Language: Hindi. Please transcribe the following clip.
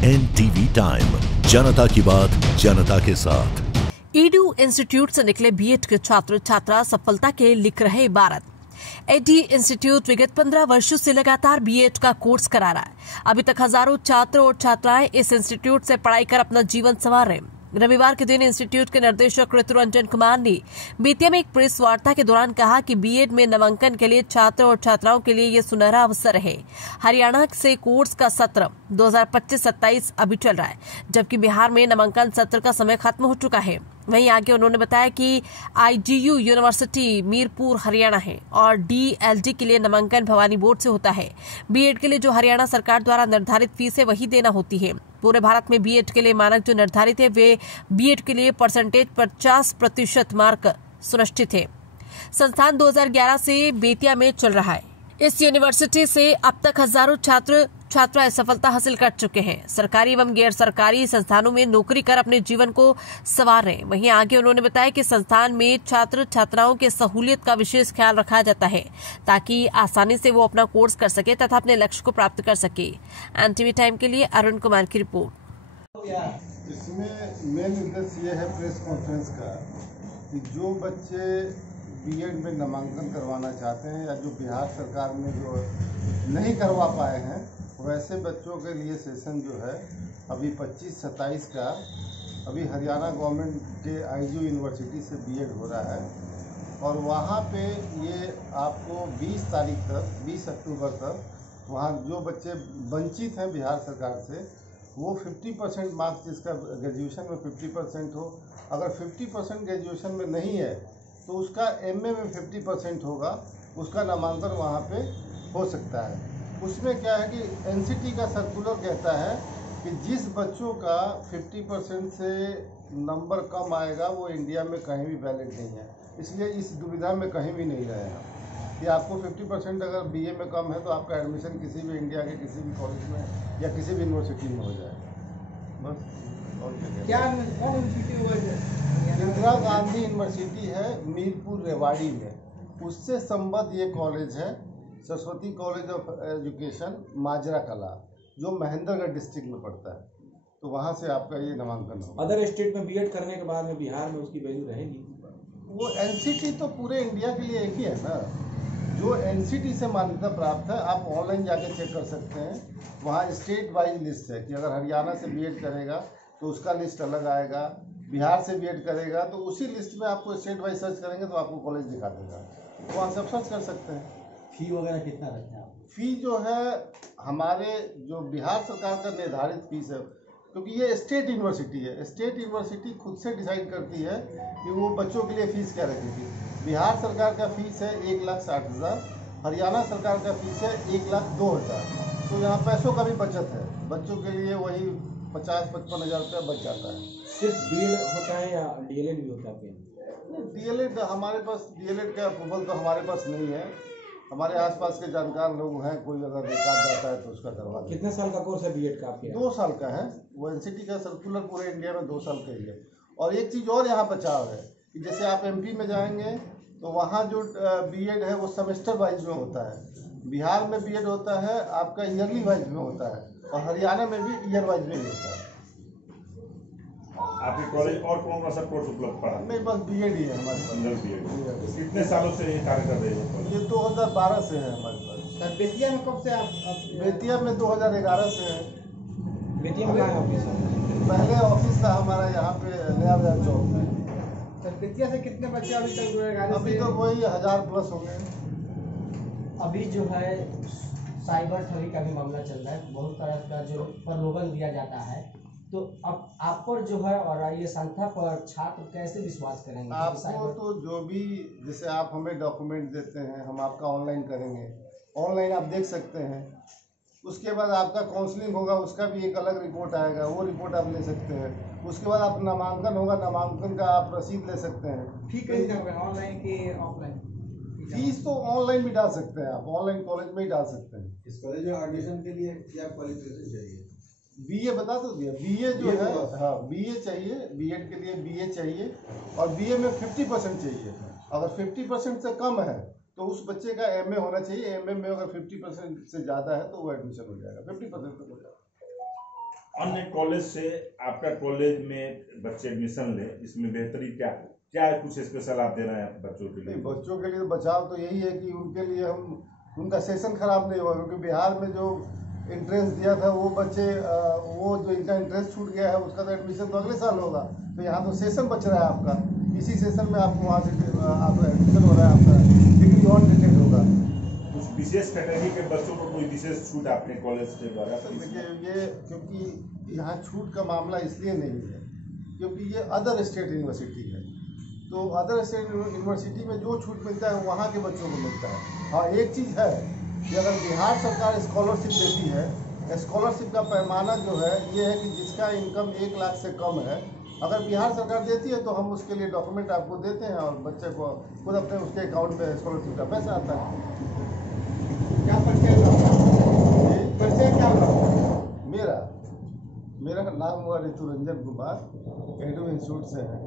NTV टाइम, जनता की बात जनता के साथ। ईडू इंस्टीट्यूट से निकले बीएड के छात्र छात्रा सफलता के लिख रहे इबारत। एडी इंस्टीट्यूट विगत 15 वर्षों से लगातार बीएड का कोर्स करा रहा है। अभी तक हजारों छात्र और छात्राएं इस इंस्टीट्यूट से पढ़ाई कर अपना जीवन संवार रहे हैं। रविवार के दिन इंस्टीट्यूट के निदेशक ऋतुरंजन कुमार ने बेतिया में एक प्रेस वार्ता के दौरान कहा कि बीएड में नामांकन के लिए छात्र और छात्राओं के लिए ये सुनहरा अवसर है। हरियाणा से कोर्स का सत्र 2025-27 अभी चल रहा है, जबकि बिहार में नामांकन सत्र का समय खत्म हो चुका है। वहीं आगे उन्होंने बताया कि IGU यूनिवर्सिटी मीरपुर हरियाणा है और DLD के लिए नामांकन भवानी बोर्ड से होता है। बीएड के लिए जो हरियाणा सरकार द्वारा निर्धारित फीस है वही देना होती है। पूरे भारत में बीएड के लिए मानक जो निर्धारित है वे बीएड के लिए परसेंटेज 50% मार्क सुनिश्चित है। संस्थान 2011 से बेतिया में चल रहा है। इस यूनिवर्सिटी से अब तक हजारों छात्र छात्राएं सफलता हासिल कर चुके हैं। सरकारी एवं गैर सरकारी संस्थानों में नौकरी कर अपने जीवन को संवार रहे हैं। वहीं आगे उन्होंने बताया कि संस्थान में छात्र छात्राओं के सहूलियत का विशेष ख्याल रखा जाता है ताकि आसानी से वो अपना कोर्स कर सके तथा अपने लक्ष्य को प्राप्त कर सके। NTV टाइम के लिए अरुण कुमार की रिपोर्ट। इसमें मेन उद्देश्य ये है प्रेस कॉन्फ्रेंस का कि जो बच्चे बीएड में नामांकन करवाना चाहते हैं या जो बिहार सरकार में जो नहीं करवा पाए हैं वैसे बच्चों के लिए सेशन जो है अभी 25-27 का अभी हरियाणा गवर्नमेंट के IGU यूनिवर्सिटी से बीएड हो रहा है और वहाँ पे ये आपको 20 तारीख तक 20 अक्टूबर तक वहाँ जो बच्चे वंचित हैं बिहार सरकार से वो 50% मार्क्स जिसका ग्रेजुएशन में 50% हो, अगर 50% ग्रेजुएशन में नहीं है तो उसका MA में 50% होगा, उसका नामांकन वहाँ पे हो सकता है। उसमें क्या है कि NCT का सर्कुलर कहता है कि जिस बच्चों का 50% से नंबर कम आएगा वो इंडिया में कहीं भी वैलिड नहीं है। इसलिए इस दुविधा में कहीं भी नहीं रहे हैं कि आपको 50% अगर BA में कम है तो आपका एडमिशन किसी भी इंडिया के किसी भी कॉलेज में या किसी भी यूनिवर्सिटी में हो जाए। बस और क्या इंदिरा गांधी यूनिवर्सिटी है मीरपुर रेवाड़ी में, उससे संबद्ध ये कॉलेज है सरस्वती कॉलेज ऑफ एजुकेशन माजरा कला जो महेंद्रगढ़ डिस्ट्रिक्ट में पड़ता है, तो वहाँ से आपका ये नामांकन होगा। अदर स्टेट में बीएड करने के बाद में बिहार में उसकी वैल्यू रहेगी? वो NCT तो पूरे इंडिया के लिए एक ही है ना, जो NCT से मान्यता प्राप्त है। आप ऑनलाइन जाके चेक कर सकते हैं, वहाँ स्टेट वाइज लिस्ट है कि अगर हरियाणा से बीएड करेगा तो उसका लिस्ट अलग आएगा, बिहार से बीएड करेगा तो उसी लिस्ट में आपको स्टेट वाइज सर्च करेंगे तो आपको कॉलेज दिखा देगा, तो वहाँ से आप सर्च कर सकते हैं। फी वगैरह कितना रखते हैं आप? फी जो है हमारे जो बिहार सरकार का निर्धारित फीस है, क्योंकि ये स्टेट यूनिवर्सिटी है, स्टेट यूनिवर्सिटी खुद से डिसाइड करती है कि वो बच्चों के लिए फ़ीस क्या रखेगी। बिहार सरकार का फ़ीस है 1,60,000, हरियाणा सरकार का फ़ीस है 1,02,000। तो यहाँ पैसों का भी बचत है, बच्चों के लिए वही 50-55 हज़ार रुपया बच जाता है। सिर्फ बीएड होता है या DLED भी होता है? DLED हमारे पास DLED का अप्रूवल तो हमारे पास नहीं है। हमारे आसपास के जानकार लोग हैं, कोई अगर रिकॉर्ड जाता है तो उसका करवा दें। कितने साल का कोर्स है बीएड का आपके? 2 साल का है। वो NCT का सर्कुलर पूरे इंडिया में 2 साल का ही है। और एक चीज़ और यहाँ बचाव है कि जैसे आप MP में जाएंगे तो वहाँ जो बीएड है वो सेमेस्टर वाइज में होता है, बिहार में बीएड होता है आपका ईयरली वाइज में होता है और हरियाणा में भी ईयर वाइज में ही होता है। आपके कॉलेज और कौन सा कोर्स उपलब्ध पड़ा? नहीं, बस बीएड ही है हमारे पास। बीएड कितने सालों से ये कार्य कर रहे हैं? ये 2012 से है हमारे पास। बेतिया में कब से आप? बेतिया में 2011 से है। बेतिया में कहाँ ऑफिस है? पहले ऑफिस था हमारा यहाँ पे नया बाजार चौक में। बेतिया से कितने बच्चे अभी तक जुड़े? अभी तो वही 1000+ होंगे। अभी जो है साइबर ठगी का भी मामला चल रहा है, बहुत तरह का जो प्रलोभन दिया जाता है, तो अब आप पर जो है और ये संस्था पर छात्र कैसे विश्वास करेंगे? आपको तो जो भी जैसे आप हमें डॉक्यूमेंट देते हैं हम आपका ऑनलाइन करेंगे, ऑनलाइन आप देख सकते हैं। उसके बाद आपका काउंसलिंग होगा, उसका भी एक अलग रिपोर्ट आएगा, वो रिपोर्ट आप ले सकते हैं। उसके बाद आप नामांकन होगा, नामांकन का आप रसीद ले सकते हैं। ठीक है, ऑनलाइन की ऑफलाइन फीस तो ऑनलाइन भी डाल सकते हैं, आप ऑनलाइन कॉलेज में ही डाल सकते हैं। इस कॉलेज में एडमिशन के लिए क्या क्वालिफिकेशन चाहिए? BA बता तो दिया, BA जो है, हाँ BA चाहिए, बीएड के लिए BA चाहिए और BA में 50% चाहिए। अगर 50% से कम है तो उस बच्चे का MA होना चाहिए। MA में अगर 50% से ज़्यादा है तो वो एडमिशन हो जाएगा, 50% तक हो जाएगा। अन्य कॉलेज से आपका कॉलेज में बच्चे एडमिशन ले, इसमें बेहतरी क्या क्या कुछ स्पेशल आप दे रहे हैं बच्चों के लिए? नहीं, बच्चों के लिए बचाव तो यही है कि उनके लिए हम उनका सेशन खराब नहीं हुआ, क्योंकि बिहार में जो इंट्रेंस दिया था वो बच्चे वो जो इनका इंट्रेंस छूट गया है उसका तो एडमिशन तो अगले साल होगा। तो यहाँ तो सेशन बच रहा है आपका, इसी सेशन में आपको वहाँ से आपका एडमिशन हो रहा है, आपका डिग्री ऑन डेटेड होगा। कुछ विशेष कैटेगरी के बच्चों को कोई विशेष छूट आपने कॉलेज के द्वारा? देखिए ये क्योंकि यहाँ छूट का मामला इसलिए नहीं है क्योंकि ये अदर स्टेट यूनिवर्सिटी है, तो अदर स्टेट यूनिवर्सिटी में जो छूट मिलता है वहाँ के बच्चों को मिलता है। हाँ, एक चीज़ है कि अगर बिहार सरकार स्कॉलरशिप देती है, स्कॉलरशिप का पैमाना जो है ये है कि जिसका इनकम 1 लाख से कम है, अगर बिहार सरकार देती है तो हम उसके लिए डॉक्यूमेंट आपको देते हैं और बच्चे को खुद अपने उसके अकाउंट में स्कॉलरशिप का पैसा आता है। क्या परिचय हुआ? परिचय क्या हुआ? मेरा नाम हुआ ऋतु रंजन कुमार, एडू इंस्टीट्यूट से है।